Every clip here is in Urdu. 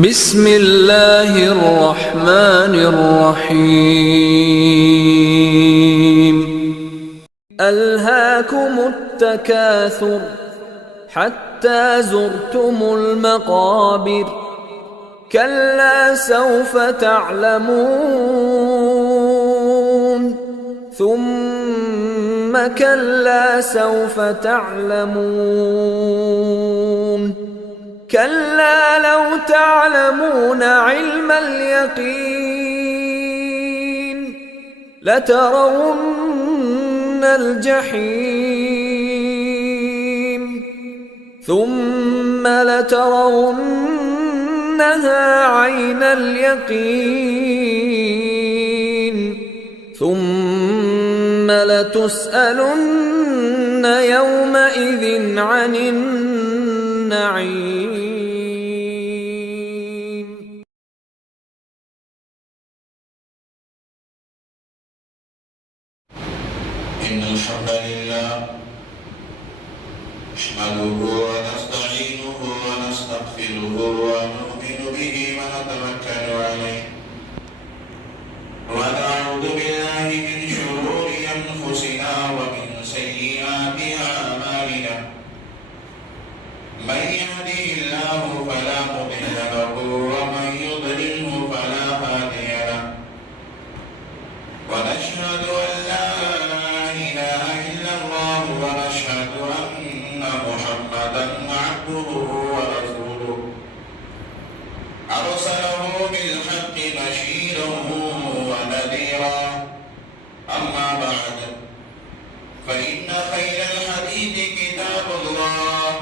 بسم اللہ الرحمن الرحیم الہاکم التکاثر حتی زرتم المقابر کلا سوف تعلمون ثم کلا سوف تعلمون كلا لو تعلمون علم اليقين لترون الجحيم ثم لترونها عين اليقين ثم لتسألن يومئذ عن النعيم. إن الحمد لله نحمده ونستعينه ونستغفره ونؤمن به ونتوكل عليه ونعوذ بالله من شرور أنفسنا ومن سيئات أعمالنا من يهده الله فلا مضل له ومن يضلله فلا هادي له ونشهد أن لا إله إلا الله ونشهد أن محمدا عبده ورسوله أرسله بالحق بشيرا ونذيرا أما بعد فإن خير الحديث كتاب الله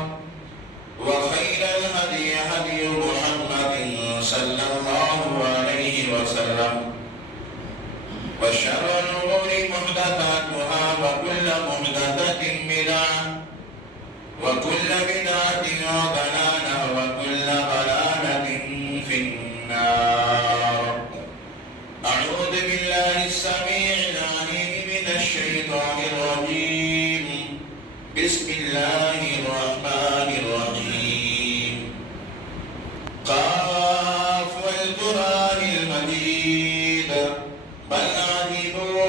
وخير الهدي هدي محمد صلى الله عليه وسلم وشر الأمور محدثاتها وكل محدثة بدعة وكل بدعة ضلالة وكل ضلالة في النار. أعوذ بالله السميع العليم من الشيطان الرجيم. بسم الله الرحمن الرحيم. قاف والقرآن المجيد بل عجبوا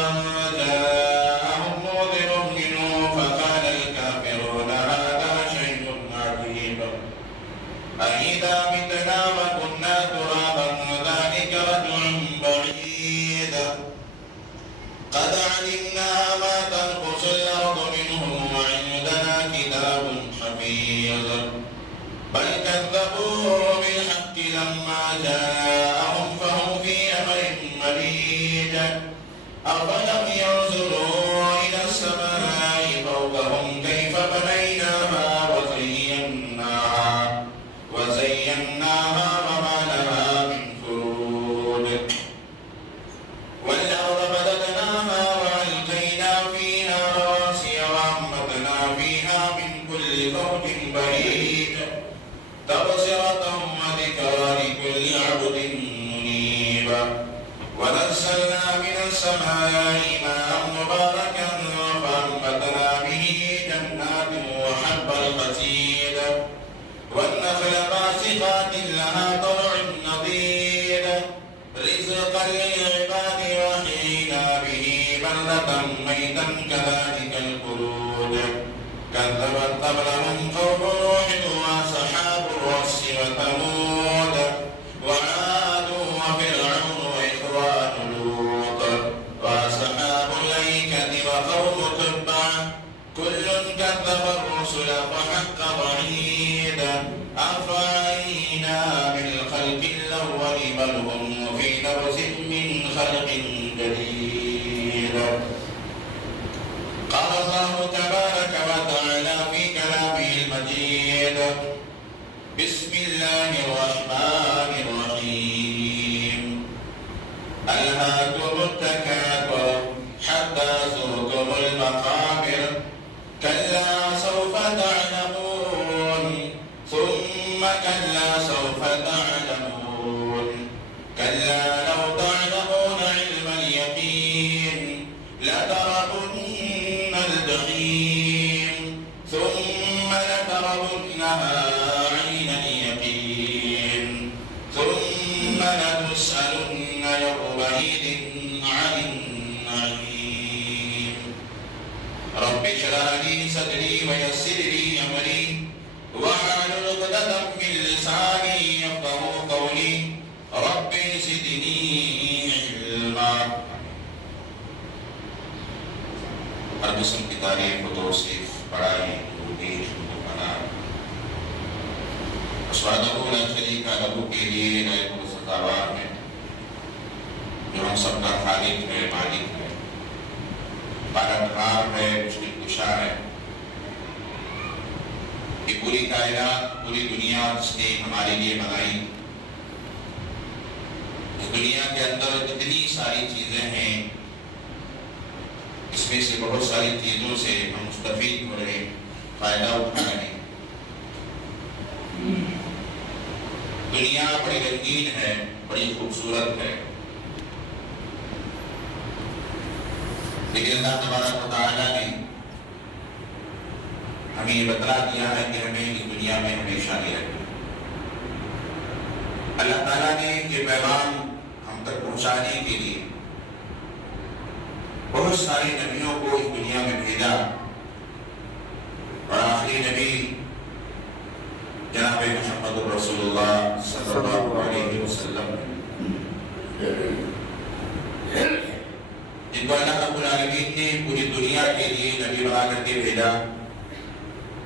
أن جاءهم منذر منهم فقال الكافرون هذا شيء عجيب أإذا متنا وكنا ترابا ذلك رجع بعيد قد علمنا ما تنقص الأرض منهم وعندنا كتاب حفيظ بل كذبوا بالحق لما جاءهم فهم في أمر مريج أفلم ينظروا إلى السماء فوقهم كيف بنيناها وزيناها وما لها من فروج والأرض مددناها وألقينا فيها رواسي وأنبتنا فيها من كل زوج بهيج تبصرة وذكرى لكل عبد منيب ونزلنا من السماء ماء مباركا فأنبتنا به جنات وحب الحصيد والنخل باسقات لها طلع نضيد رزقا للعباد وحيينا به بلدة ميتا كذلك الخلود كذبت قبلهم قوم نوح وأصحاب الرس وثمود وعاد وفرعون وإخوان لوط وأصحاب الأيكة وقوم تبع كل كذب الرسل فحق وعيد أفعينا بالخلق الأول بل هم في لبس من خلق جديد. قال الله تبارك وتعالى في كلامه المجيد. بسم الله الرحمن الرحيم. ألهاكم التكاثر حتى زرتم المقابر كلا سوف تعلمون ثم كلا سوف تعلمون كلا لو تعلمون علم اليقين لترون الجحيم ثم لترونها عين اليقين يومئذ عن النعيم رب اشرح لي صدري ويسر لي أمري واحلل عقدة من لساني يفقهوا قولي رب زدني علما. ہر قسم کی تعریف و توصیف بڑائی توحید بنا وحدہ لا شریک لہ کے لیے نئے سزاوار ہے جو ہم سب کا خالق ہے، مالک ہے، پالنہار ہے، مشکل کشا ہے. یہ پوری کائنات، پوری دنیا جس نے ہمارے لیے بنائی، اس دنیا کے اندر جتنی ساری چیزیں ہیں اس میں سے بہت ساری چیزوں سے ہم مستفید ہو رہے ہیں، فائدہ اٹھا رہے ہیں. دنیا بڑی رنگین ہے، بڑی خوبصورت ہے، لیکن اللہ تبارک و تعالیٰ نے ہمیں یہ بتلا دیا ہے کہ ہمیں اس دنیا میں ہمیشہ نہیں رہنا. اللہ تعالیٰ نے یہ پیغام ہم تک پہنچانے کے لیے بہت سارے نبیوں کو اس دنیا میں بھیجا، اور آخری نبی جناب محمد رسول اللہ صلی اللہ علیہ وسلم جن کو اللہ رب العالمین نے پوری دنیا کے لیے نبی بنا کر کے بھیجا،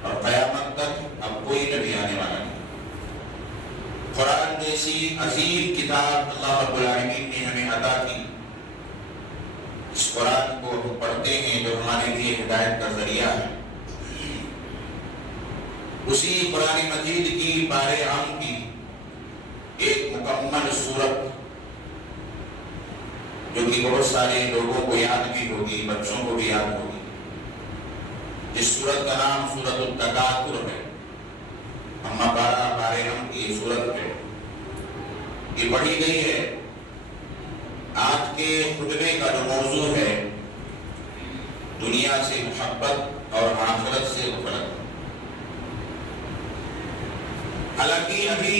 اور قیامت تک اب کوئی نبی آنے والا نہیں. قرآن جیسی عظیم کتاب اللہ رب العالمین نے ہمیں عطا کی. اس قرآن کو ہم پڑھتے ہیں جو ہمارے لیے ہدایت کا ذریعہ ہے. اسی قرآن مجید کی بارہ عام کی ایک مکمل سورت جو کہ بہت سارے لوگوں کو یاد بھی ہوگی، بچوں کو بھی یاد ہوگی. اس سورت کا نام سورت التکاثر ہے. اما بارہ عام کی یہ سورت ہے، یہ پڑھی گئی ہے. آج کے خطبے کا جو موضوع ہے دنیا سے محبت اور آخرت سے غفلت. حالانکہ ابھی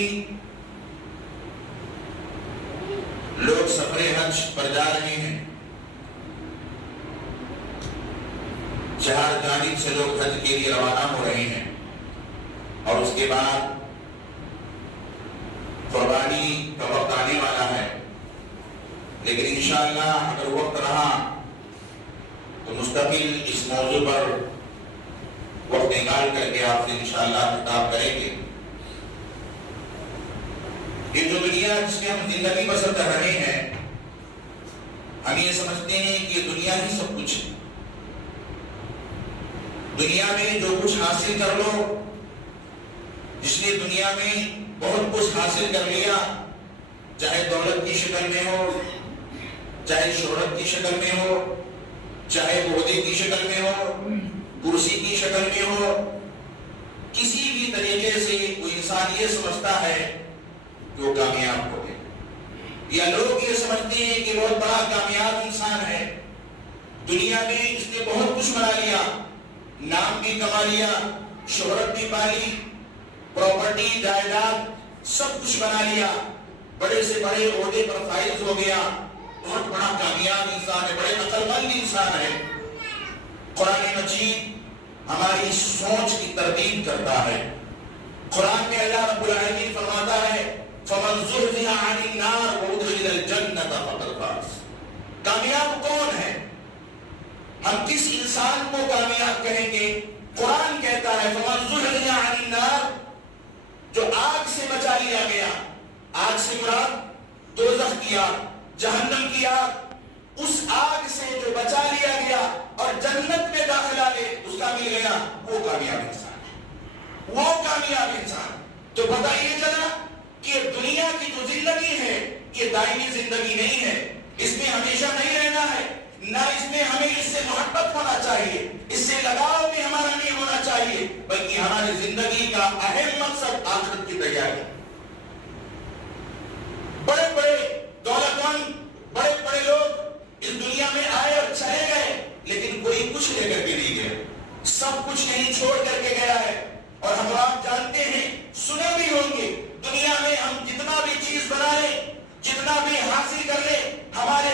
لوگ سفر حج پر جا رہے ہیں، چار جانب سے لوگ حج کے لیے روانہ ہو رہے ہیں، اور اس کے بعد قربانی کا وقت آنے والا ہے. لیکن انشاءاللہ اگر وقت رہا تو مستقل اس موضوع پر وقت نکال کر کے آپ سے انشاءاللہ خطاب کریں گے. یہ جو دنیا جس میں ہم زندگی بسر کر رہے ہیں، ہم یہ سمجھتے ہیں کہ دنیا ہی سب کچھ ہے. دنیا میں جو کچھ حاصل کر لو، جس نے دنیا میں بہت کچھ حاصل کر لیا، چاہے دولت کی شکل میں ہو، چاہے شہرت کی شکل میں ہو، چاہے عہدے کی شکل میں ہو، کرسی کی شکل میں ہو، کسی بھی طریقے سے کوئی انسان یہ سمجھتا ہے کہ وہ کامیاب ہو گئے، یا لوگ یہ سمجھتے ہیں کہ بہت بڑا کامیاب انسان ہے. دنیا میں اس نے بہت کچھ بنا لیا، نام بھی کما لیا، شہرت بھی پالی، پراپرٹی، جائیداد سب کچھ بنا لیا، بڑے سے بڑے عہدے پر فائز ہو گیا، بہت بڑا کامیاب انسان ہے، بڑے عقل مند انسان ہے. قرآن مجید ہماری سوچ کی تردید کرتا ہے. قرآن میں اللہ رب العالمین فرماتا ہے فَمَنْ زُحْزِحَ عَنِ النَّارِ وَأُدْخِلَ الْجَنَّةَ فَقَدْ فَازَ. کامیاب کون ہے؟ ہم کس انسان کو کامیاب کہیں گے؟ قرآن کہتا ہے فَمَنْ زُحْزِحَ عَنِ النَّارِ، جو آگ سے بچا لیا گیا. آگ سے مراد دوزخ کی آگ، جہنم کی آگ، اس آگ سے جو بچا لیا گیا اور جنت میں داخلہ لے اس کا مل گیا، وہ کامیاب انسان ہے. وہ کامیاب انسان. تو پتہ یہ چلا کہ دنیا کی جو زندگی ہے یہ دائمی زندگی نہیں ہے، اس میں ہمیشہ نہیں رہنا ہے، نہ اس میں ہمیں اس سے محبت ہونا چاہیے، اس سے لگاؤ بھی ہمارا نہیں ہونا چاہیے، بلکہ ہماری زندگی کا اہم مقصد آخرت کی تیاری. بڑے بڑے دولت مند، بڑے بڑے لوگ اس دنیا میں آئے اور چلے گئے، لیکن کوئی کچھ لے کر کے نہیں گیا، سب کچھ یہیں چھوڑ کر کے گیا ہے. اور ہم آپ جانتے ہیں، سنے بھی ہوں گے، دنیا میں ہم جتنا بھی چیز بنا لیں، جتنا بھی حاصل کر لیں، ہمارے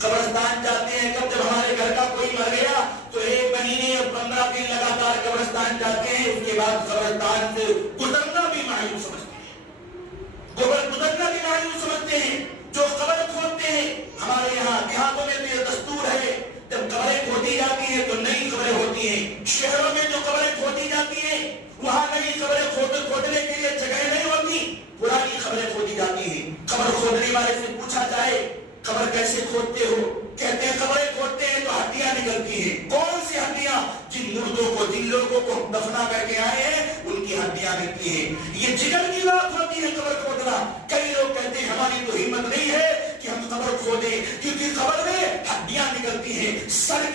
قبرستان جاتے ہیں، کب جب ہمارے گھر کا کوئی مر گیا تو 1 مہینے اور 15 دن لگاتار قبرستان جاتے ہیں، اس کے بعد قبرستان سے گزرنا بھی معیوب سمجھتے ہیں، گزرنا بھی معیوب سمجھتے ہیں۔ جو قبر کھودتے ہیں، ہمارے یہاں دیہاتوں میں تو یہ دستور ہے، جب قبریں کھودی جاتی ہیں تو نئی قبریں ہوتی ہیں۔ شہروں میں جو قبریں کھودی جاتی ہیں وہاں نئی قبریں کھودنے کے لیے جگہ نہیں ہوتی، پرانی قبریں کھودی جاتی ہیں۔ قبر کھودنے والے سے پوچھا جائے قبر کیسے کھودتے ہو؟ کہتے ہیں قبریں کھودتے ہیں تو ہڈیاں نکلتی ہیں۔ کون سی ہڈیاں؟ جن مردوں کو، جن لوگوں کو دفنا کر کے آئے ہیں ان کی ہڈیاں نکلتی ہیں۔ یہ جگر کی بات ہوتی ہے قبر کھودنا۔ کئی لوگ کہتے ہیں ہماری تو ہمت نہیں ہے کہ ہم قبر کھودیں، کیونکہ قبر میں ہڈیاں نکلتی ہیں، سر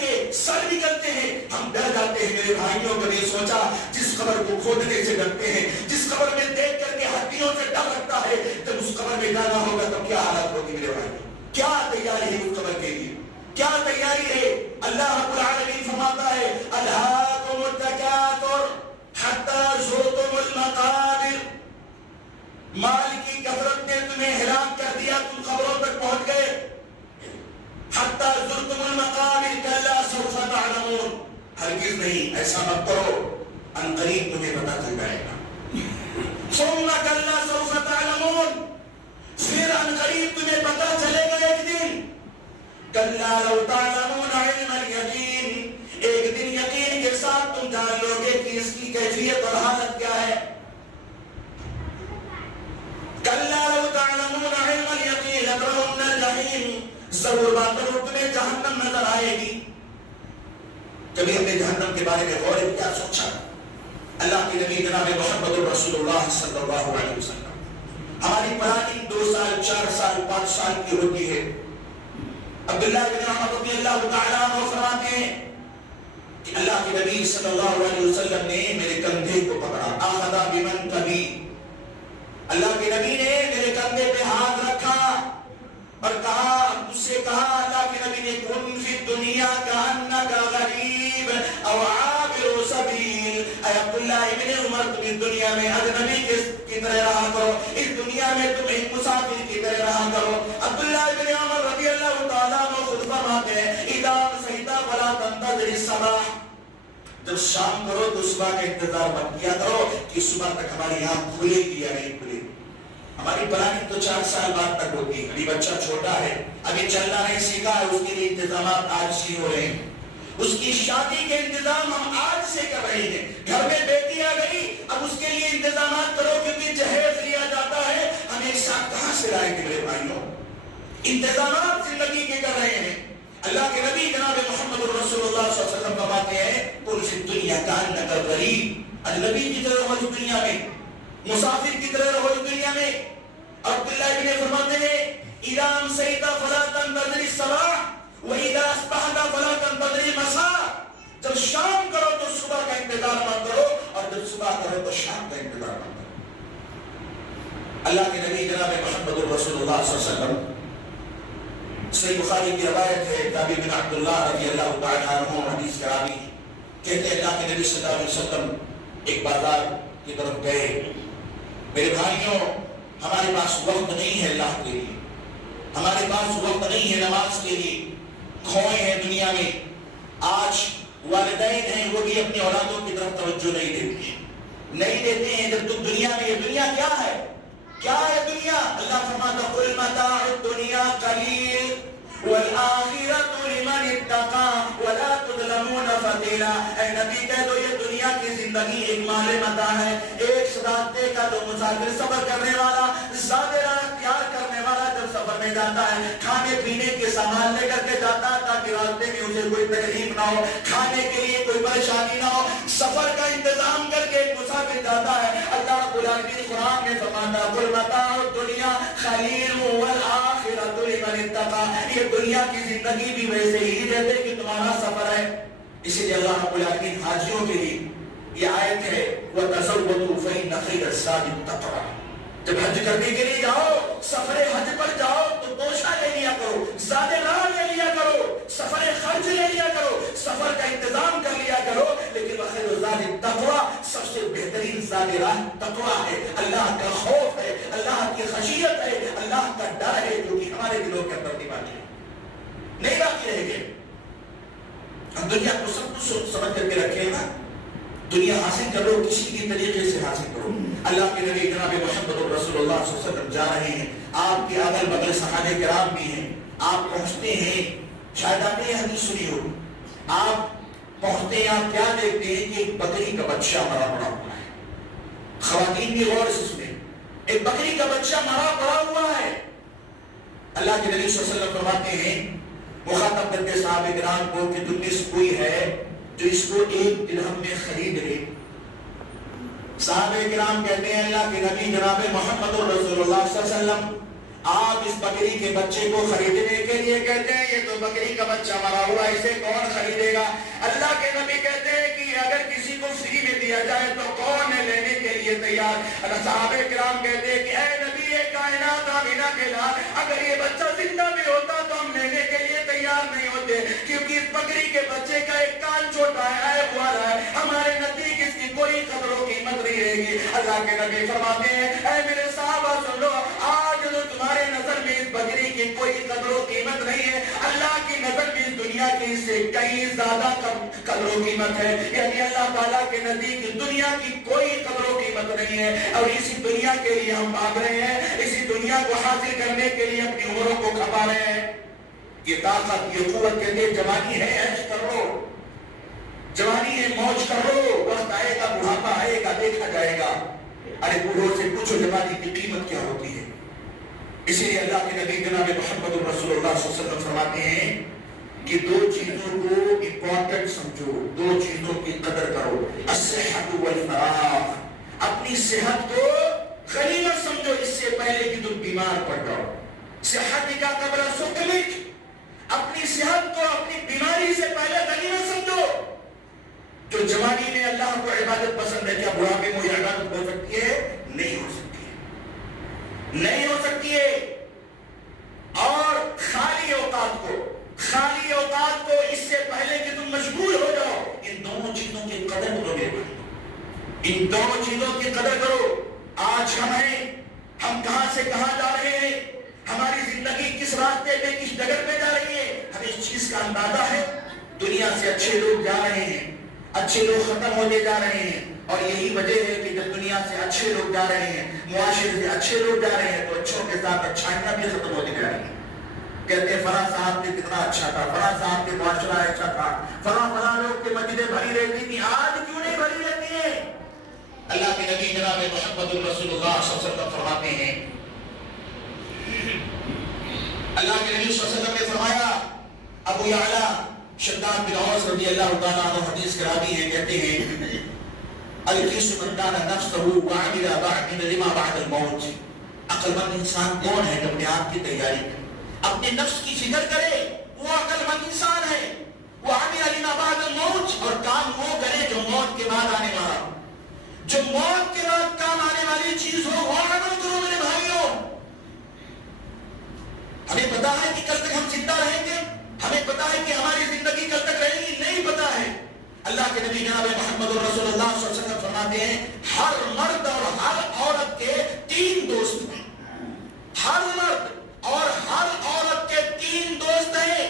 نکلتے ہیں، ہم ڈر جاتے ہیں۔ میرے بھائیوں کبھی سوچا جس قبر کو کھودنے سے ڈرتے ہیں، جس قبر میں دیکھ کر کے ہڈیوں سے ڈر لگتا ہے، جب اس قبر میں جانا ہوگا تو کیا حالت ہوگی میرے بھائی؟ کیا تیاری ہے اس قبر کے لیے؟ کیا تیاری ہے؟ اللہ رب العالمین فرماتا ہے الہاکم التکاثر حتی زرتم المقابر، مال کی کثرت نے تمہیں ہلاک کر دیا، تم قبروں تک پہنچ گئے۔ حتی زرتم المقابر کلا سوف تعلمون، ہرگز نہیں، ایسا مت کرو، ان قریب تمہیں پتہ چل جائے گا۔ ثم کلا سوف تعلمون، پھر ان قریب تمہیں پتہ چلے گا ایک دن۔ کلا لو تعلمون علم الیقین، ایک دن یقین کے ساتھ تم جان لو گے کہ اس کی کیفیت اور حالت کیا ہے۔ کلا لو تعلمون علم الیقین لترون الجحیم، ضرور بات ضرور تمہیں جہنم نظر آئے گی۔ کبھی ہم نے جہنم کے بارے میں غور کیا سوچا؟ اللہ کے نبی جناب محمد رسول اللہ صلی اللہ علیہ وسلم، ہماری پلاننگ 2 سال 4 سال 5 سال کی ہوتی ہے۔ عبداللہ بن عمر رضی اللہ تعالیٰ عنہ فرماتے ہیں کہ اللہ کے نبی صلی اللہ علیہ وسلم نے میرے کندھے کو پکڑا، آخذ بمنکبی، اللہ کے نبی نے میرے کندھے پہ ہاتھ رکھا اور کہا، مجھ سے کہا اللہ کے نبی نے، کن فی الدنیا کأنک غریب او عابر سبیل، اے عبداللہ ابن عمر تم اس دنیا میں اجنبی کی طرح رہا کرو، اس دنیا میں تم ایک مسافر کی طرح رہا کرو۔ عبداللہ ابن عمر رضی اللہ تعالیٰ عنہ خود فرماتے ہیں اذا امسیت فلا تنتظر الصباح، جب شام کرو تو صبح کا انتظار مت کیا کرو کہ صبح تک ہماری آنکھ کھلے گی یا نہیں کھلے گی۔ ہماری پلاننگ تو 4 سال بعد تک ہوتی ہے، ابھی بچہ چھوٹا ہے، ابھی چلنا نہیں سیکھا ہے، اس کے لیے انتظامات آج سے ہو رہے ہیں، اس کی شادی کے انتظام ہم آج سے کر رہے ہیں۔ گھر میں بیٹی آ گئی، اب اس کے لیے انتظامات کرو کیونکہ جہیز لیا جاتا ہے، ہم ایک ساتھ کہاں سے لائیں گے میرے بھائیوں؟ انتظامات زندگی کے کر رہے ہیں۔ اللہ کے نبی جناب محمد رسول اللہ صلی اللہ علیہ وسلم فرماتے ہیں قل فی الدنیا کأنک غریب، اجنبی کی طرح رہو اس دنیا میں، مسافر کی طرح رہو اس دنیا میں۔ عبداللہ ابن فرماتے ہیں اذا امسیت فلا تنتظر الصباح واذا اصبحت فلا تنتظر المساء، جب شام کرو تو صبح کا انتظار مت کرو اور جب صبح کرو تو شام کا انتظار مت کرو۔ اللہ کے نبی جناب محمد رسول اللہ صلی اللہ علیہ وسلم، صحیح بخاری کی روایت ہے، جابر بن عبداللہ رضی اللہ تعالیٰ عنہ حدیث کراوی، کہتے ہیں اللہ کے نبی صلی اللہ علیہ وسلم ایک بازار کی طرف گئے۔ میرے بھائیوں ہمارے پاس وقت نہیں ہے اللہ کے لیے، ہمارے پاس وقت نہیں ہے نماز کے لیے، کھوئے ہیں دنیا میں۔ آج والدین ہیں وہ بھی اپنی اولادوں کی طرف توجہ نہیں دیتے ہیں۔ جب تم دنیا میں، یہ دنیا کیا ہے؟ کیا ہے دنیا؟ اللہ فرماتا قل متاع الدنیا قلیل والآخرۃ لمن اتقى ولا تظلمون فتیلا، اے نبی کہہ دو یہ دنیا کی زندگی ایک مال متاع ہے، ایک راستے کا جو مسافر سفر کرنے والا، زیادہ راہ اختیار کرنے والا جب سفر میں جاتا ہے، کھانے پینے کے سامان لے کر کے جاتا ہے تاکہ راستے میں اسے کوئی تکلیف نہ ہو، کھانے کے لیے کوئی پریشانی نہ ہو، سفر کا انتظام کر کے ایک مسافر جاتا ہے۔ اللہ رب العالمین قرآن میں فرماتا قل متاع الدنیا قلیل والآخرۃ لمن اتقى، یہ دنیا کی زندگی بھی ویسے ہی جیسے کہ تمہارا سفر ہے۔ اسی لیے اللہ رب العالمین حاجیوں کے لیے یہ آیت ہے وَتَزَوَّدُوا فَإِنَّ خَيْرَ الزَّادِ التَّقْوَىٰ، جب حج کرنے کے لیے جاؤ، سفر حج پر جاؤ تو توشہ لے لیا کرو، زیادہ راہ لے لیا کرو، سفر خرچ لے لیا کرو، سفر کا انتظام کر لیا کرو، لیکن وَخَيْرُ الزَّادِ التَّقْوَىٰ، سب سے بہترین زاد راہ تقویٰ ہے، اللہ کا خوف ہے، اللہ کی خشیت ہے، اللہ کا ڈر ہے جو کہ ہمارے دلوں کے اندر دیوانی ہے۔ نہیں باقی رہ گئے. ہم دنیا کو سب کچھ سمجھ کر کے رکھے ہیں نا. دنیا حاصل کرو کسی بھی طریقے سے حاصل کرو. اللہ کے نبی جناب محمد رسول اللہ صلی اللہ علیہ وسلم جا رہے ہیں, آپ کے اگل بغل صحابہ کرام بھی ہیں. آپ پہنچتے ہیں, شاید آپ نے یہ حدیث سنی ہو, آپ پہنچتے ہیں, آپ کیا دیکھتے ہیں کہ ایک بکری کا بچہ مرا پڑا ہوا ہے. خواتین بھی غور سے سنیں, ایک بکری کا بچہ مرا پڑا ہوا ہے. اللہ کے نبی صلی اللہ علیہ وسلم فرماتے ہیں مخاطب کر کے صحابہ کرام کو کہ تم میں سے کوئی ہے جو اس کو 1 درہم میں خرید لے. صحابہ کرام کہتے ہیں اللہ کے نبی جناب محمد رسول اللہ صلی اللہ علیہ وسلم آپ اس بکری کے بچے کو خریدنے کے لیے کہتے ہیں, یہ تو بکری کا بچہ مرا ہوا, اسے کون خریدے گا؟ اللہ کے نبی کہتے ہیں کہ اگر کسی کو فری میں دیا جائے تو کون ہے لینے کے لیے تیار؟ صحابہ کرام کہتے ہیں کہ اے نبی کائنات آمینہ کے لال, اگر یہ بچہ زندہ بھی ہوتا تو ہم لینے کے لیے تیار نہیں ہوتے, کیونکہ اس بکری کے بچے کا ایک کان چھوٹا ہے, عیب والا ہے, ہمارے نزدیک اس کی کوئی قدر و قیمت نہیں رہے گی. اللہ کے نبی فرماتے ہیں اے میرے صحابہ سن لو, آج جو تمہارے نظر میں اس بکری کی کوئی قدر و قیمت نہیں ہے, اللہ کی نظر میں اس دنیا کی سے کئی زیادہ قدر و قیمت ہے. یعنی اللہ تعالیٰ کے نزدیک دنیا کی کوئی قدر و قیمت نہیں ہے, اور اسی دنیا کے لیے ہم بھاگ رہے ہیں, اسی دنیا کو حاصل کرنے کے لیے اپنی عمروں کو کھپا رہے ہیں. یہ طاقت, یہ قوت کہتے ہیں جوانی ہے عیش کر لو, جوانی ہے موج کر لو, وقت آئے گا بڑھاپا آئے گا دیکھا جائے گا. ارے بوڑھوں سے پوچھو جوانی کی قیمت کیا ہوتی ہے. اسی لیے اللہ کے نبی جناب محمد رسول اللہ صلی اللہ علیہ وسلم فرماتے ہیں کہ 2 چیزوں کو امپورٹنٹ سمجھو, 2 چیزوں کی قدر کرو, الصحت والفراغ, اپنی صحت کو غنیمت سمجھو اس سے پہلے کہ تم بیمار پڑ جاؤ. صحت کا قبل سقمک, اپنی صحت کو اپنی بیماری سے پہلے غنیمت سمجھو. جو جوانی میں اللہ کو عبادت پسند ہے, کیا بڑھاپے میں یہ عبادت ہو سکتی ہے؟ نہیں ہو سکتی ہے, نہیں ہو سکتی ہے. اور خالی اوقات کو اس سے پہلے کہ تم مشغول ہو جاؤ, ان دونوں چیزوں کی قدر کرو گے, ان دونوں چیزوں کی قدر کرو. آج ہم ہیں, ہم کہاں سے کہاں جا رہے ہیں, ہماری زندگی کس راستے پہ کس ڈگر پہ جا رہی ہے, ہمیں اس چیز کا اندازہ ہے. دنیا سے اچھے لوگ جا رہے ہیں, اچھے لوگ ختم ہوتے جا رہے ہیں, اور یہی وجہ ہے کہ جب دنیا سے اچھے لوگ جا رہے ہیں, معاشرے سے اچھے لوگ جا رہے ہیں, تو اچھوں کے ساتھ اچھائیاں بھی ختم ہوتی جا رہی ہیں. کہتے ہیں فلاں صاحب نے کتنا اچھا تھا, فلاں صاحب کے معاشرہ اچھا تھا, فلاں لوگ کے مسجدیں بھری رہتی تھی, آج کیوں نہیں بھری رہتی ہیں؟ اللہ کے نبی جناب محمد رسول اللہ صلی اللہ علیہ وسلم فرماتے ہیں, اللہ کے نبی صلی اللہ علیہ وسلم نے فرمایا, ابو یعلا شداد بن اوس رضی اللہ تعالیٰ عنہ حدیث کراوی ہیں, کہتے ہیں الکیس من دان نفسہ وعمل لما بعد الموت. عقل مند انسان کون ہے جو اپنے آپ کی تیاری کرے, اپنے نفس کی فکر کرے, وہ عقل مند انسان ہے. وعمل لما بعد الموت, اور کام وہ کرے جو موت کے بعد آنے والا, جو موت کے بعد کام آنے والی چیز ہو, وہ عمل کرو میرے بھائیوں. ہمیں پتا ہے کہ کل تک ہم زندہ رہیں گے, ہمیں پتا ہے کہ ہماری زندگی کل تک رہے گی, نہیں پتا ہے. اللہ کے نبی جناب محمد رسول اللہ صلی اللہ علیہ وسلم فرماتے ہیں ہر مرد اور ہر عورت کے 3 دوست ہیں. ہر مرد اور ہر عورت کے 3 دوست ہیں.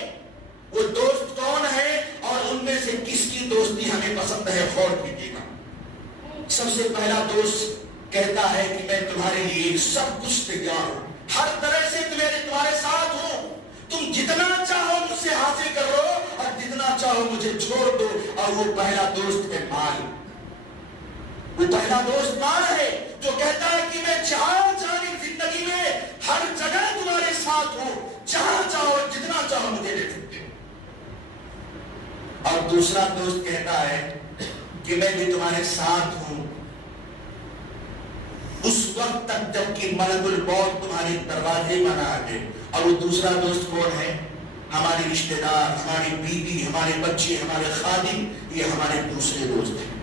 وہ دوست کون ہے اور ان میں سے کس کی دوستی ہمیں پسند ہے, غور کیجیے گا. سب سے پہلا دوست کہتا ہے کہ میں تمہارے لیے سب کچھ تیار ہوں, ہر طرح سے تمہارے ساتھ ہوں, تم جتنا چاہو مجھ سے حاصل کرو اور جتنا چاہو مجھے چھوڑ دو. اور وہ پہلا دوست ہے مال. وہ پہلا دوست مال ہے جو کہتا ہے کہ میں چاہوں زندگی میں ہر جگہ تمہارے ساتھ ہوں, جہاں چاہو جتنا چاہو مجھے لے سکتے ہو. اور دوسرا دوست کہتا ہے کہ میں بھی تمہارے ساتھ ہوں اس وقت تک جب کہ ملک الموت تمہارے دروازے پر آ جائے. اور وہ دوسرا دوست کون ہے؟ ہمارے رشتہ دار, ہماری بیوی, ہمارے بچے, ہمارے خادم, یہ ہمارے دوسرے دوست ہیں.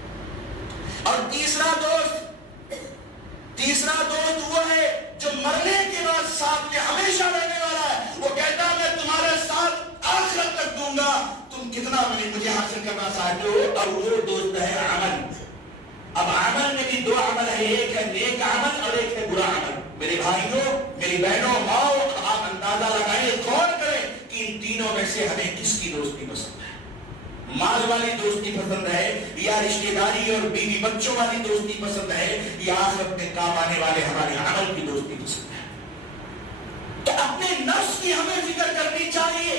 اور تیسرا دوست وہ ہے جو مرنے کے بعد ساتھ میں ہمیشہ رہنے والا ہے. وہ کہتا ہے میں تمہارے ساتھ آخرت تک دوں گا, تم کتنا مجھے حاصل کرنا چاہتے ہو. اور وہ دوست ہے عمل. اب عمل میں بھی 2 عمل ہے, ایک ہے نیک عمل اور ایک ہے برا عمل. میرے بھائیوں, میری بہنوں, ماؤں, آپ اندازہ لگائیں, غور کریں کہ ان تینوں میں سے ہمیں کس کی دوستی پسند ہے؟ مال والی دوستی پسند ہے یا رشتہ داری اور بیوی بچوں والی دوستی پسند ہے یا آخرت میں کام آنے والے ہمارے عمل کی دوستی پسند ہے؟ تو اپنے نفس کی ہمیں فکر کرنی چاہیے.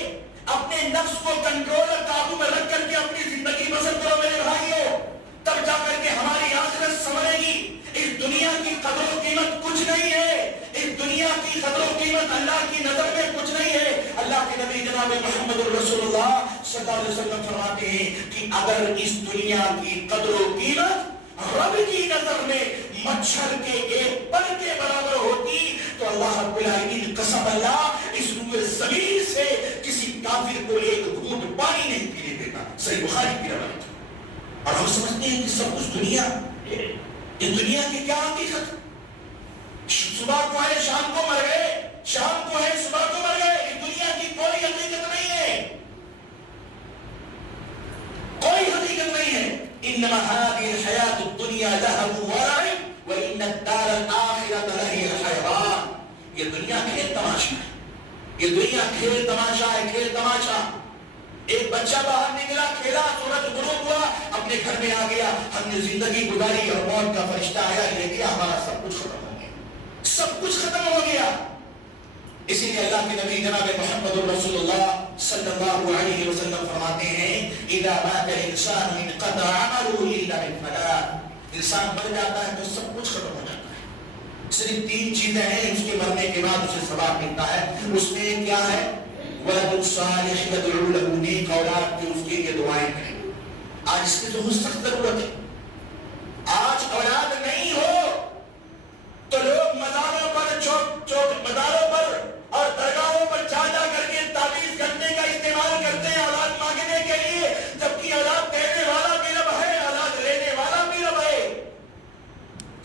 اپنے نفس کو کنٹرول اور قابو میں رکھ کر کے اپنی زندگی بسر کرو میرے بھائیوں, تب جا کر کے ہماری آخرت سنورے گی. اس دنیا کی قدر و قیمت کچھ نہیں ہے. اس دنیا کی قدر و قیمت اللہ کی نظر میں کچھ نہیں ہے. اللہ کے نبی جناب محمد رسول اللہ صلی اللہ علیہ وسلم فرماتے ہیں کہ اگر اس دنیا کی قدر و قیمت رب کی نظر میں مچھر کے ایک پر کے برابر ہوتی تو اللہ رب العالمین قسم اللہ اس روئے زمین سے کسی کافر کو ایک گھونٹ پانی نہیں پینے دیتا. صحیح بخاری کی روایت. اور ہم سمجھتے ہیں کہ سب کچھ دنیا, اس دنیا کی کیا حقیقت؟ صبح کو ہے شام کو مر گئے, شام کو ہے صبح کو مر گئے. اس دنیا کی کوئی حقیقت نہیں ہے, کوئی حقیقت نہیں ہے. انما هذه الحیات الدنیا لہو ولعب وان الدار الاخرۃ لہی الحیوان. یہ دنیا کھیل تماشا ہے, یہ دنیا کھیل تماشا ہے, کھیل تماشا. ایک بچہ باہر نکلا, کھیلا, سورج غروب ہوا, اپنے گھر میں آ گیا, ہم نے زندگی گزاری اور موت کا فرشتہ آیا لے گیا, ہمارا سب کچھ ختم ہو گیا, سب کچھ ختم ہو گیا. اسی لیے اللہ کے نبی جناب محمد رسول اللہ صلی اللہ علیہ وسلم فرماتے ہیں اذا مات الانسان انقطع عمله الا بالفلاح. انسان مر جاتا ہے تو سب کچھ ختم ہو جاتا ہے. صرف 3 چیزیں ہیں اس کے مرنے کے بعد اسے ثواب ملتا ہے. اس میں کیا ہے؟ ولد صالح يدعو له, نیک اولاد کی اس کے لیے دعائیں کریں. آج اس کی تو سخت ضرورت ہے. آج اولاد نہیں ہو تو لوگ مزاروں پر مزاروں پر اور درگاہوں پر جا کر کے تعویذ کرنے کا استعمال کرتے ہیں اولاد مانگنے کے لیے, جبکہ اولاد دینے والا بھی رب ہے, اولاد لینے والا بھی رب ہے.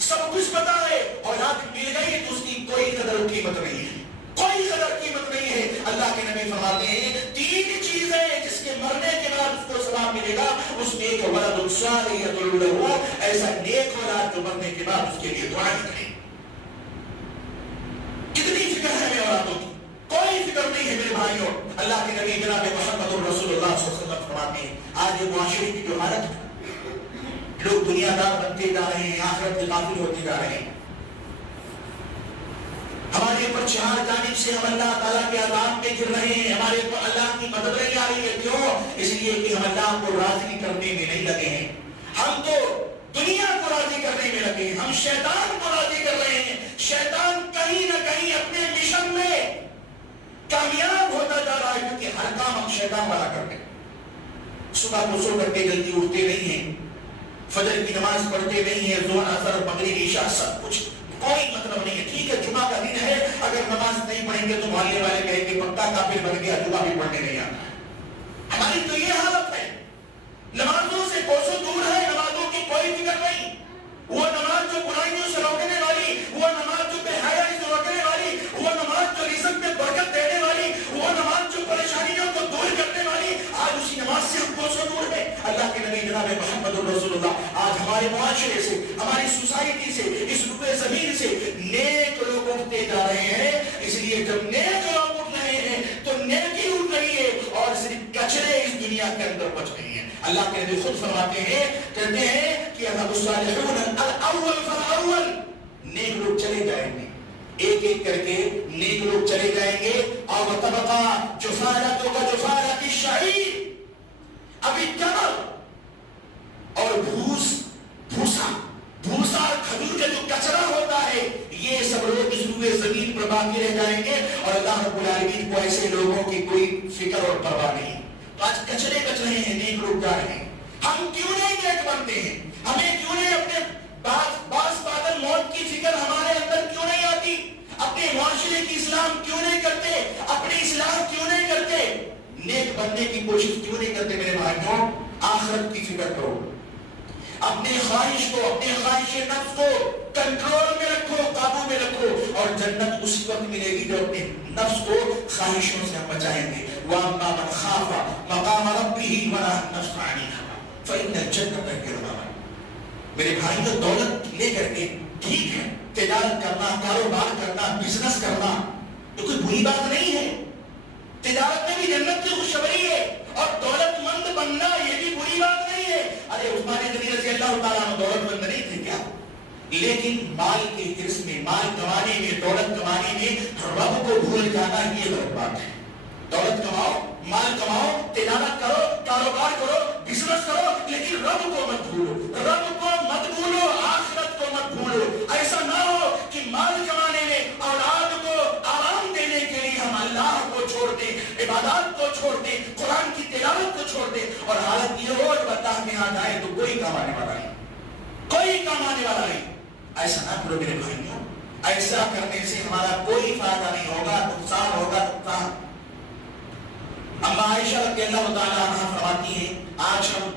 سب کچھ پتا ہے, اولاد مل گئی تو اس کی کوئی قدر و قیمت نہیں ہے, کوئی قدر قیمت نہیں ہے. اللہ کے نبی فرماتے ہیں 3 چیزیں جس کے مرنے کے بعد اس کو ثواب ملے گا, اس میں ایک ولد صالح يدعو له, ایسا نیک اولاد جو مرنے کے بعد اس کے لیے دعائیں کرے. کتنی فکر ہے میرے اولادوں کی؟ کوئی فکر نہیں ہے میرے بھائیوں. اللہ کے نبی جناب محمد رسول اللہ صلی اللہ علیہ وسلم فرماتے ہیں آج یہ معاشرے کی جو حالت ہے, لوگ دنیا دار بنتے جا رہے ہیں, آخرت کے غافل ہوتے جا رہے ہیں. ہمارے اوپر 4 جانب سے ہم اللہ تعالیٰ کے عذاب میں گر رہے ہیں, ہمارے اوپر اللہ کی مدد نہیں آ رہی ہے. کیوں؟ اس لیے کہ ہم اللہ کو راضی کرنے میں نہیں لگے ہیں. ہم تو دنیا کو راضی کرنے میں لگے ہیں, ہم شیطان کو راضی کر رہے ہیں. شیطان کہیں نہ کہیں اپنے مشن میں کامیاب ہوتا جا رہا ہے, کیونکہ ہر کام ہم شیطان والا کرتے ہیں. صبح کو سو کر کے جلدی اٹھتے نہیں ہیں, فجر کی نماز پڑھتے نہیں ہیں, ظہر اثر مغرب عشاء سب کچھ, کوئی مطلب نہیں ہے. ٹھیک ہے جمعہ کا دن ہے, اگر نماز نہیں پڑھیں گے تو محلے والے کہیں گے پکا کافر بن گیا, جمعہ بھی پڑھنے نہیں آتا. ہماری تو یہ حالت ہے, نمازوں سے کوسوں دور ہے, نمازوں کی کوئی فکر نہیں. وہ نماز جو برائیوں سے روکنے والی, وہ نماز جو بے حیائی سے روکنے والی, وہ نماز جو رزق میں برکت دینے والی, وہ نماز جو پریشانیوں کو دور کرنے والی, آج اسی نماز سے ہم کوسوں دور ہے. اللہ کے نبی جناب محمد رسول اللہ آج ہمارے معاشرے سے, ہماری سوسائٹی سے, اس روئے زمین سے نیک لوگ اٹھتے جا رہے ہیں. اس لیے جب نیک لوگ اٹھ رہے ہیں تو نیکی اٹھ رہی ہے اور صرف کچرے اس دنیا کے اندر بچ رہی ہیں. اللہ کے نبی خود فرماتے ہیں, کہتے ہیں کہ الصالحون الاول فالاول, نیک لوگ چلے جائیں گے, ایک ایک کر کے نیک لوگ چلے جائیں گے. اور وتبقى جفالة كجفالة الشعير, ابھی تمر اور بھوسا کھجور کا جو کچرا ہوتا ہے, یہ سب لوگ اس روئے زمین پر باقی رہ جائیں گے اور اللہ رب العالمین کو ایسے لوگوں کی کوئی فکر اور پرواہ نہیں. تو آج کچرے بچ رہے ہیں, نیک لوگ جا رہے ہیں. ہم کیوں نہیں نیک بنتے ہیں؟ ہمیں کیوں نہیں اپنے باس بادل موت کی فکر ہمارے اندر کیوں نہیں آتی؟ اپنے معاشرے کی اسلام کیوں نہیں کرتے؟ اپنی اصلاح کیوں نہیں کرتے؟ نیک بننے کی کوشش کیوں نہیں کرتے؟ میرے بھائیوں, آخرت کی فکر کرو, اپنے خواہش کو, اپنے خواہش نفس کو کنٹرول میں رکھو, قابو میں رکھو, اور جنت اسی وقت ملے گی جو اپنے نفس کو خواہشوں سے ہم بچائیں گے. وَأَمَّا مَنْ خَافَ مَقَامَ رَبِّهِ وَنَهَى النَّفْسَ عَنِ الْهَوَىٰ فَإِنَّ الْجَنَّةَ هِيَ الْمَأْوَىٰ. میرے بھائیوں, دولت لے کر کے ٹھیک ہے, تجارت کرنا, کاروبار کرنا, بزنس کرنا تو کوئی بری بات نہیں ہے. تجارت میں بھی جنت کی خوشخبری ہے، اور دولت مند بننا یہ بھی بری بات نہیں ہے۔ ارے عثمان غنی رضی اللہ تعالیٰ عنہ دولت مند نہیں تھے کیا؟ لیکن مال کے حرص میں، مال کمانے میں، دولت کمانے میں رب کو بھول جانا یہ غلط بات ہے۔ دولت کماؤ، مال کماؤ، تجارت کرو، کاروبار کرو، بزنس کرو، لیکن رب کو مت بھولو، رب کو مت بھولو، آخرت کو مت بھولو۔ ایسا نہ ہو کہ مال کمانے میں، اولاد کو آرام دینے کے لیے ہم اللہ کو چھوڑ دیں، عبادات کو چھوڑ دیں، قرآن کی تلاوت کو چھوڑ دیں، اور حالت یہ ہو کہ اللہ میں آ جائے تو کوئی کام آنے والا نہیں، کوئی کام آنے والا نہیں۔ ایسا نہ کرو میرے بھائیوں، ایسا کرنے سے ہمارا کوئی فائدہ نہیں ہوگا، نقصان ہوگا، نقصان۔ اما عائشہ رضی اللہ تعالیٰ عنہ فرماتی ہیں آج ہم،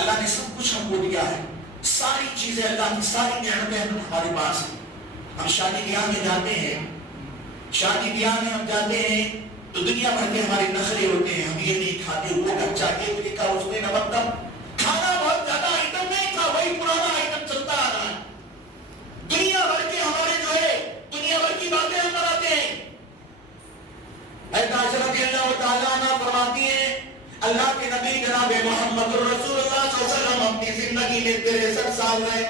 اللہ نے سب کچھ ہم کو دیا ہے، ساری چیزیں اللہ کی ساری نعمتیں ہمارے پاس ہیں۔ ہم شادی بیاہ میں جاتے ہیں، شادی بیاہ میں ہم جاتے ہیں تو دنیا بھر کے ہمارے نخرے ہوتے ہیں، ہم یہ نہیں کھاتے، وہ کچا ایک لکھا اس میں نمک کم، کھانا بہت زیادہ آئٹم نہیں تھا، وہی پرانا آئٹم چلتا آ رہا ہے۔ دنیا بھر کے ہمارے جو ہے دنیا بھر کی باتیں ہم بناتے ہیں۔ عائشہ رضی اللہ تعالیٰ عنہ فرماتی ہیں اللہ کے نبی جناب محمد رسول اللہ صلی اللہ علیہ وسلم اپنی زندگی میں 63 سال رہے،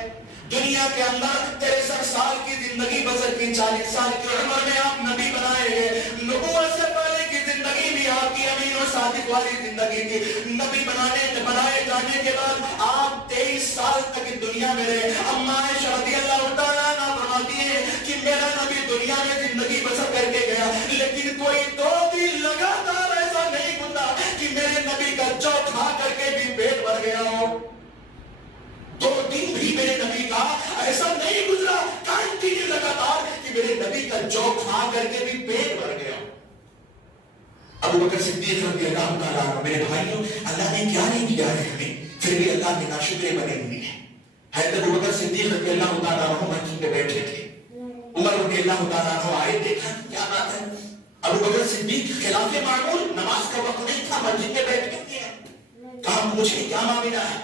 دنیا کے اندر 63 سال کی زندگی بسر کی، 40 سال کی عمر میں آپ نبی بنائے گئے۔ نبوت سے پہلے کی زندگی بھی آپ کی امین و صادق والی زندگی تھی، نبی بنائے جانے کے بعد آپ 23 سال تک دنیا میں رہے۔ اما عائشہ رضی اللہ تعالیٰ عنہ فرماتی ہے کہ میرا نبی دنیا میں زندگی بسر کر کے گیا، لیکن کوئی 2 دن لگاتار ایسا نہیں گزرا کہ میرے نبی کا جو کھا کر کے بھی پیٹ بھر گیا ہو۔ 2 دن بھی میرے نبی کا ایسا نہیں گزرا کنٹینیو لگاتار کہ میرے نبی کا جو کھا کر کے بھی پیٹ بھر گیا۔ ابو بکر صدیق رضی اللہ تعالیٰ عنہ، میرے بھائیوں اللہ نے کیا نہیں دیا ہے ہمیں، پھر بھی اللہ کے ناشکرے بنے ہوئے ہیں۔ حضرت ابو بکر صدیق رضی اللہ تعالیٰ عنہ مسجد میں بیٹھے تھے، عمر رضی اللہ تعالیٰ عنہ آئے، دیکھا کیا بات ہے، ابو بکر صدیق خلاف معمول، نماز کا وقت نہیں تھا، مسجد میں بیٹھ کے کہا مجھے کیا معاملہ ہے،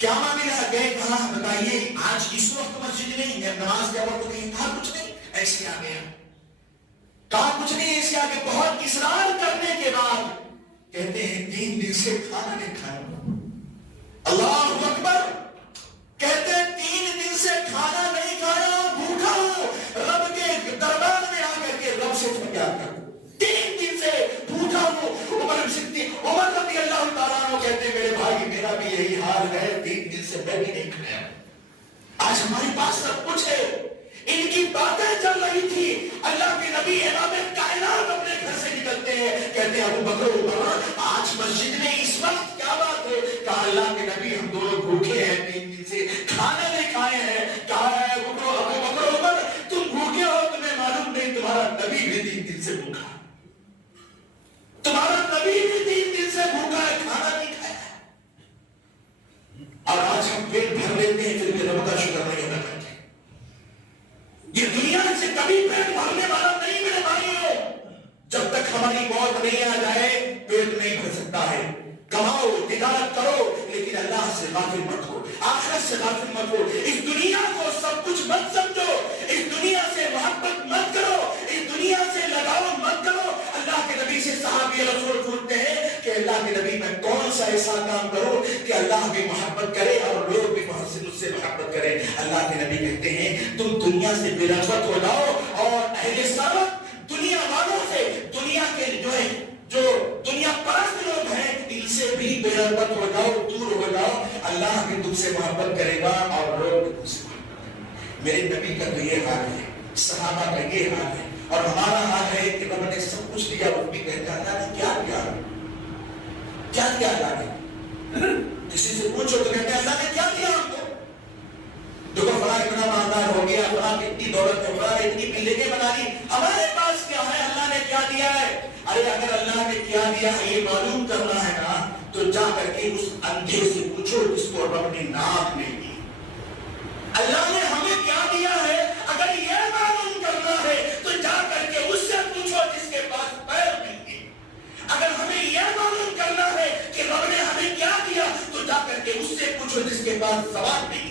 کیا معاملہ ہے؟ گئے کہا بتائیے آج اس وقت مسجد نہیں، نماز کا وقت نہیں تھا، کچھ نہیں، ایسے آ گیا، کہا کچھ نہیں، ایسے آ کے بہت اصرار کرنے کے بعد کہتے ہیں 3 دن سے کھانا نہیں کھایا۔ اللہ اکبر، کہتے ہیں 3 دن سے کھانا نہیں کھایا، بھوکا ہوں، رب کے دربار میں آ کر کے رب سے فریاد کروں، 3 دن سے بھوکا ہوں۔ عمر رضی اللہ تعالیٰ عنہ کہتے ہیں میرے بھائی میرا بھی یہی حال ہے، 3 دن سے میں بھی نہیں کھایا۔ آج ہمارے پاس سب کچھ ہے، ان کی باتیں چل رہی تھی، اللہ کے نبی امام کائنات اپنے گھر سے نکلتے ہیں، کہتے ہیں ابو بکر عمر آج مسجد میں اس وقت کیا بات ہے؟ کہا اللہ کے نبی ہم دونوں بھوکے ہیں، 3 دن سے کھانا نہیں کھائے ہیں۔ کہا ہے ابو بکر عمر تم بھوکے ہو، تمہیں معلوم نہیں تمہارا نبی بھی 3 دن سے بھوکا، تمہارا نبی بھی 3 دن سے بھوکا ہے، کھانا نہیں کھایا۔ اور آج ہم پیٹ بھر لیتے ہیں، پھر بھی رب کا شکر نہیں ادا کرتے۔ یہ دنیا سے کبھی پیٹ بھرنے والا نہیں میرے بھائیوں، جب تک ہماری موت نہیں آ جائے پیٹ نہیں بھر سکتا ہے۔ کماؤ، تجارت کرو، لیکن اللہ سے غافل مت ہو، آخرت سے غافل مت ہو، اس دنیا کو سب کچھ مت سمجھو، اس دنیا سے محبت مت کرو، اس دنیا سے لگاؤ مت کرو۔ اللہ کے نبی سے صحابی رسول پوچھتے ہیں کہ اللہ کے نبی میں کون سا ایسا کام کروں کہ اللہ بھی محبت کرے اور لوگ بھی مجھ سے محبت کرے؟ اللہ کے نبی کہتے ہیں تم دنیا سے بے رغبت ہو جاؤ، اور اہل سبق دنیا والوں سے، دنیا کے جو دنیا پرست لوگ ہیں ان سے بھی بے رغبت ہو جاؤ، دور ہو جاؤ، اللہ بھی تم سے محبت کرے گا اور لوگ بھی تم سے محبت کریں گے۔ میرے نبی کا تو یہ حال ہے، صحابہ کا یہ حال ہے، اور ہمارا حال ہے کہ رب نے سب کچھ دیا، وہ بھی کہتا ہے اللہ نے کیا دیا، کیا دیا اللہ نے؟ کسی سے پوچھو تو کہتے ہیں اللہ نے کیا دیا ہم کو؟ دیکھو فلاں اتنا مالدار ہو گیا، فلاں اتنی دولت ہے، فلاں اتنی بلڈنگیں بنا لی، ہمارے پاس کیا ہے؟ اللہ نے کیا دیا ہے؟ ارے اگر اللہ نے کیا دیا ہے یہ معلوم کرنا ہے نا، تو جا کر کے اس اندھے سے پوچھو جس کو رب نے ناک نہیں دی۔ اللہ نے ہمیں کیا دیا ہے اگر یہ معلوم کرنا ہے تو جا کر کے اس سے پوچھو جس کے پاس پیر نہیں ہے۔ اگر ہمیں یہ معلوم کرنا ہے کہ رب نے ہمیں کیا دیا تو جا کر کے اس سے پوچھو جس کے پاس زبان نہیں۔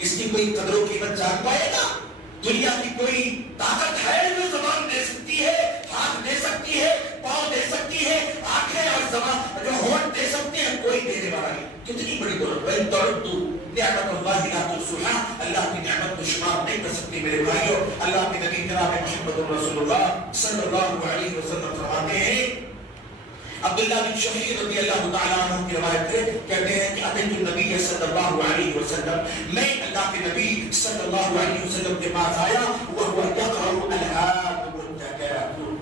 اس کی کوئی قدر و قیمت جان پائے گا؟ دنیا کی کوئی طاقت ہے جو زبان دے سکتی ہے، ہاتھ دے سکتی کتنی بڑی دولت بھائی، دولت تو نعمت اللہ لا تحصوها، اللہ کی نعمت کو شمار نہیں کر سکتی میرے بھائیوں۔ اللہ کے نبی جناب محمد رسول اللہ صلی اللہ علیہ وسلم فرماتے ہیں، عبداللہ بن شقیق رضی اللہ تعالیٰ عنہ کی روایت ہے، کہتے ہیں کہ اتیت النبی صلی اللہ علیہ وسلم، میں اللہ کے نبی صلی اللہ علیہ وسلم کے پاس آیا، وہو یقرأ الہاکم التکاثر،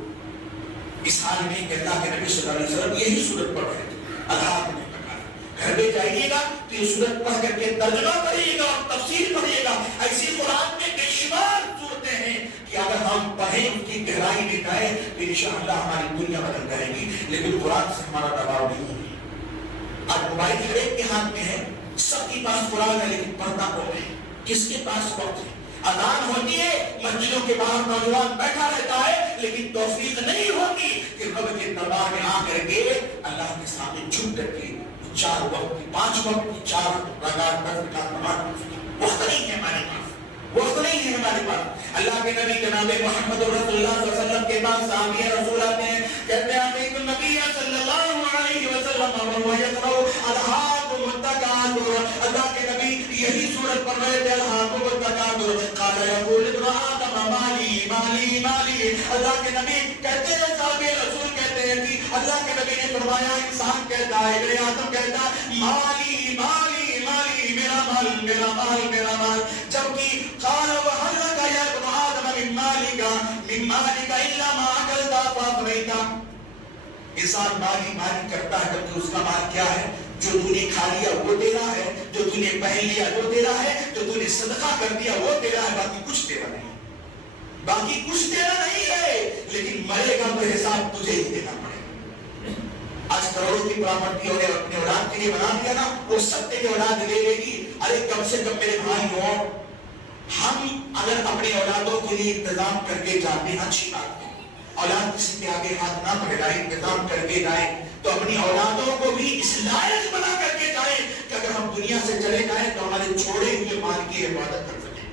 اس حال میں کہ اللہ کے نبی صلی اللہ علیہ وسلم یہی سورت پڑھ رہے تھے، الہاکم التکاثر۔ گھر میں جائیے گا تو یہ سورت پڑھ کر کے ترجمہ پڑھیے گا اور تفسیر پڑھیے گا۔ ایسی قرآن میں بے شمار صورتیں ہیں کہ اگر ہم پڑھیں ان کی گہرائی میں جائیں تو انشاءاللہ ہماری دنیا بدل جائے گی، لیکن قرآن سے ہمارا دباؤ نہیں ہے۔ آج موبائل ہر ایک کے ہاتھ میں ہے، سب کے پاس قرآن ہے، لیکن پڑھتا کون ہے؟ کس کے پاس وقت ہے؟ اذان ہوتی ہے، مسجدوں کے باہر نوجوان بیٹھا رہتا ہے، لیکن توفیق نہیں ہوتی کہ رب کے دربار میں آ کر کے اللہ کے سامنے جھک کر کے 4 وقت کی 5 وقت کی 4 رکعات 10 رکعات نماز، وقت نہیں ہے ہمارے پاس، وقت نہیں ہے ہمارے پاس۔ اللہ کے نبی جناب محمد رسول اللہ صلی اللہ علیہ وسلم کے پاس صحابی رسول آتے ہیں، کہتے ہیں اتیت النبی صلی اللہ علیہ وسلم وهو يقرأ الہاکم التکاثر، اللہ کے نبی یہی سورت پڑھ رہے تھے، الہاکم التکاثر، قال یقول ابن آدم مالی مالی مالی، اللہ کے نبی کہتے ہیں، صحابی رسول کہتے ہیں کہ اللہ کے نبی نے فرمایا، انسان کہتا ہے، ابن آدم کہتا ہے مالی مالی مالی، میرا مال میرا مال میرا مال، جبکہ قال وهل لك يا ابن آدم من مالك الا ما اكلت فافنيت، انسان مالی مالی کرتا ہے جبکہ اس کا مال کیا ہے؟ جو تو نے کھا لیا وہ تیرا ہے، جو تو نے پہن لیا وہ تیرا ہے، جو تو نے صدقہ کر دیا وہ تیرا ہے، باقی کچھ تیرا نہیں، باقی کچھ تیرا نہیں ہے، لیکن مرے گا تو حساب تجھے ہی دینا پڑے گا۔ آج کروڑوں کی پراپرٹی اور اپنے اولاد کے لیے بنا دیا نا، وہ ستے کی اولاد لے لے گی۔ ارے کم سے کم میرے بھائی ہو، ہم اگر اپنے اولادوں کے لیے انتظام کر کے جاتے ہیں، اچھی بات ہے، اولاد کسی کے آگے ہاتھ نہ پھیلائے، انتظام کر کے جائیں تو اپنی اولادوں کو بھی اس لائق بنا کر کے جائیں کہ اگر ہم دنیا سے چلے جائیں تو ہمارے چھوڑے ہوئے مال کی حفاظت کر سکیں۔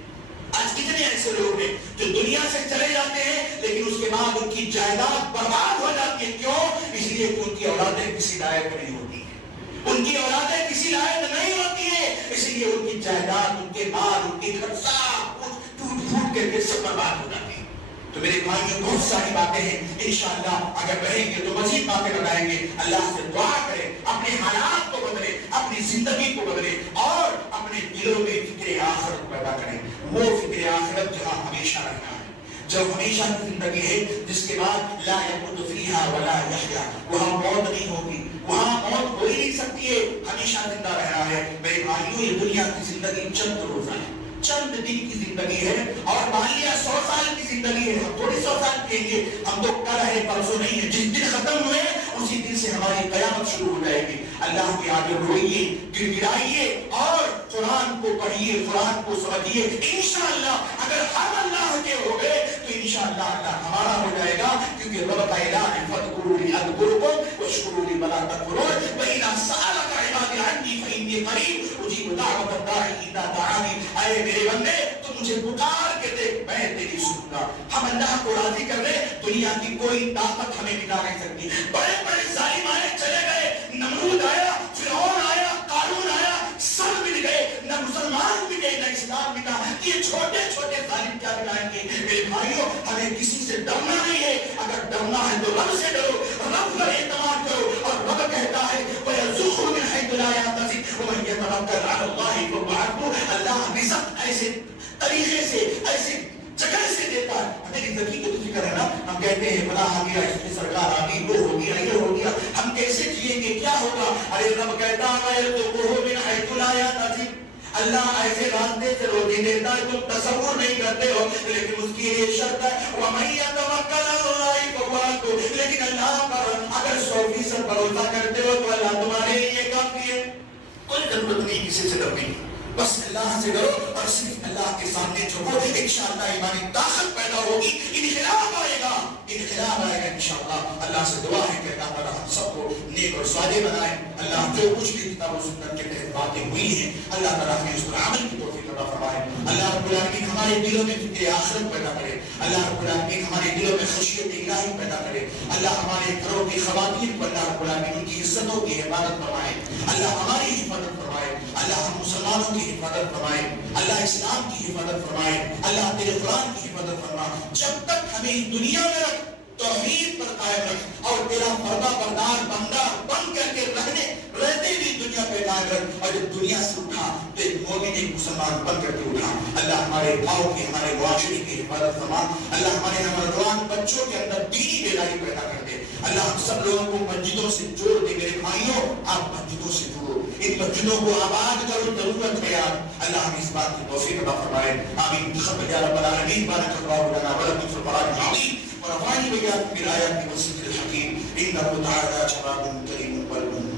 آج کتنے ایسے لوگ ہیں جو دنیا سے چلے جاتے ہیں لیکن اس کے بعد ان کی جائیداد برباد ہو جاتی ہے، کیوں؟ اس لیے کہ ان کی اولادیں کسی لائق نہیں ہوتی ہیں، ان کی اولادیں کسی لائق نہیں ہوتی ہیں، اس لیے ان کی جائیداد، ان کے مال، ان کے گھر سب کچھ ٹوٹ پھوٹ کر کے سب برباد ہو جاتی ہیں۔ تو میرے بھائیوں بہت ساری باتیں ہیں، انشاءاللہ اگر رہیں گے تو مزید باتیں بتائیں گے۔ اللہ سے دعا کریں، اپنے حالات کو بدلیں، اپنی زندگی کو بدلیں اور اپنے دلوں میں فکر آخرت پیدا کریں، وہ فکر آخرت جہاں ہمیشہ رہنا ہے، جب ہمیشہ کی زندگی ہے جس کے بعد لا يموت فیہا ولا یحیا، وہاں موت نہیں ہوگی، وہاں موت ہو ہی نہیں سکتی ہے، ہمیشہ زندہ رہنا ہے۔ میرے بھائیوں یہ دنیا کی زندگی چند روزہ ہے، چند دن کی زندگی ہے، اور مان لیا 100 سال کی زندگی ہے، ہم تھوڑی 100 سال کہیں گے، ہم تو کل ہے پرسوں نہیں ہے، جس دن ختم ہوئے اسی دن سے ہماری قیامت شروع ہو جائے گی۔ اللہ کے آگے روئیے، گڑگڑائیے اور قرآن کو پڑھیے، قرآن کو سمجھیے۔ انشاءاللہ اگر ہم اللہ کے ہو گئے تو انشاءاللہ اللہ ہمارا ہو جائے گا، کیونکہ رب کا اعلان ہے فاذکرونی اذکرکم واشکروا لی ولا تکفرون وإذا سألک عبادی عنی فإنی قریب اجیب دعوت الداعی اذا دعانی، اے میرے بندے تو مجھے پکار کے دیکھ، میں تیری سنوں گا۔ ہم اللہ کو راضی کر لیں، دنیا کی کوئی طاقت ہمیں مٹا نہیں سکتی۔ بڑے بڑے ظالم آئے چلے گئے، نمرود آیا، فرعون آیا، قارون آیا، سب مل گئے، نہ مسلمان مٹے نہ اسلام مٹا، یہ چھوٹے چھوٹے ظالم کیا مٹائیں گے؟ میرے بھائیوں ہمیں کسی سے ڈرنا نہیں ہے، اگر ڈرنا ہے تو رب سے ڈرو، رب پر اعتماد کرو، اور رب کہتا ہے وَيَرْزُقْهُ مِنْ حَيْثُ لَا يَحْتَسِبُ وَمَن يَتَوَکَّلْ عَلَى اللَّهِ فَهُوَ حَسْبُهُ، اللہ رزق ایسے طریقے سے ایسے جگہ سے دیتا ہے۔ ہمیں زندگی کو تو فکر ہے نا، ہم کہتے ہیں فلاں آ گیا، اس کی سرکار آ گئی، وہ ہو گیا، یہ ہو گیا، ہم کیسے جئیں گے، کیا ہوگا؟ ارے رب کہتا ہے وَيَرْزُقْهُ مِنْ حَيْثُ لَا يَحْتَسِبُ، اللہ ایسے راستے سے روزی دیتا ہے تم تصور نہیں کرتے ہو، لیکن اس کی یہ شرط ہے وَمَن يَتَوَکَّلْ عَلَى اللَّهِ فَهُوَ حَسْبُهُ، لیکن اللہ پر اگر 100% بھروسہ کرتے ہو تو اللہ تمہارے لیے کافی ہے، کوئی ضرورت نہیں کسی سے ڈرنے کی، بس اللہ سے ڈرو اور صرف اللہ کے سامنے جھکو، انشاءاللہ ایمانی طاقت پیدا ہوگی، انقلاب آئے گا، انقلاب آئے گا انشاءاللہ۔ اللہ سے دعا ہے کہ اللہ تعالیٰ ہم سب کو نیک اور صالح بنائے۔ اللہ جو کچھ بھی کتاب و سنت کے تحت باتیں ہوئی ہیں اللہ تعالیٰ ہمیں اس پر عمل کی توفیق عطا عطا فرمائے. اللہ رب العالمین ہمارے دلوں میں فکر آخرت پیدا کرے. اللہ رب العالمین ہمارے دلوں میں خشیت الہی پیدا کرے. اللہ ہمارے گھروں کی خواتین کو اللہ رب العالمین ان کی عزتوں کی حفاظت فرمائے. اللہ ہماری حفاظت فرمائے. اللہ ہم مسلمانوں کی حفاظت فرمائے. اللہ اسلام کی حفاظت فرمائے. اللہ تیرے قرآن کی حفاظت فرما. جب تک ہمیں دنیا میں رکھ توحید پر قائم رکھ اور تیرا فرما بردار بندہ بن کر کے رہتے بھی دنیا پہ قائم رکھ. اور جب دنیا سے اٹھا تو ایک مومن ایک مسلمان بن کر کے اٹھا. اللہ ہمارے گاؤں کی ہمارے معاشرے کی حفاظت فرما. اللہ ہمارے نوجوان بچوں کے اندر دینی بیداری پیدا کر دے. اللہ ہم سب لوگوں کو مسجدوں سے جوڑ دے. میرے بھائیوں آپ مسجدوں سے جڑو, ان مسجدوں کو آباد کرو, ضرورت ہے یار. اللہ ہم اس بات کی توفیق عطا فرمائے. آمین. تقبل یا رب العالمین. بارک اللہ لنا ولکم فی القرآن العظیم ونفعني وإياكم بالآيات والذكر الحكيم إنه تعالى جواد كريم قلب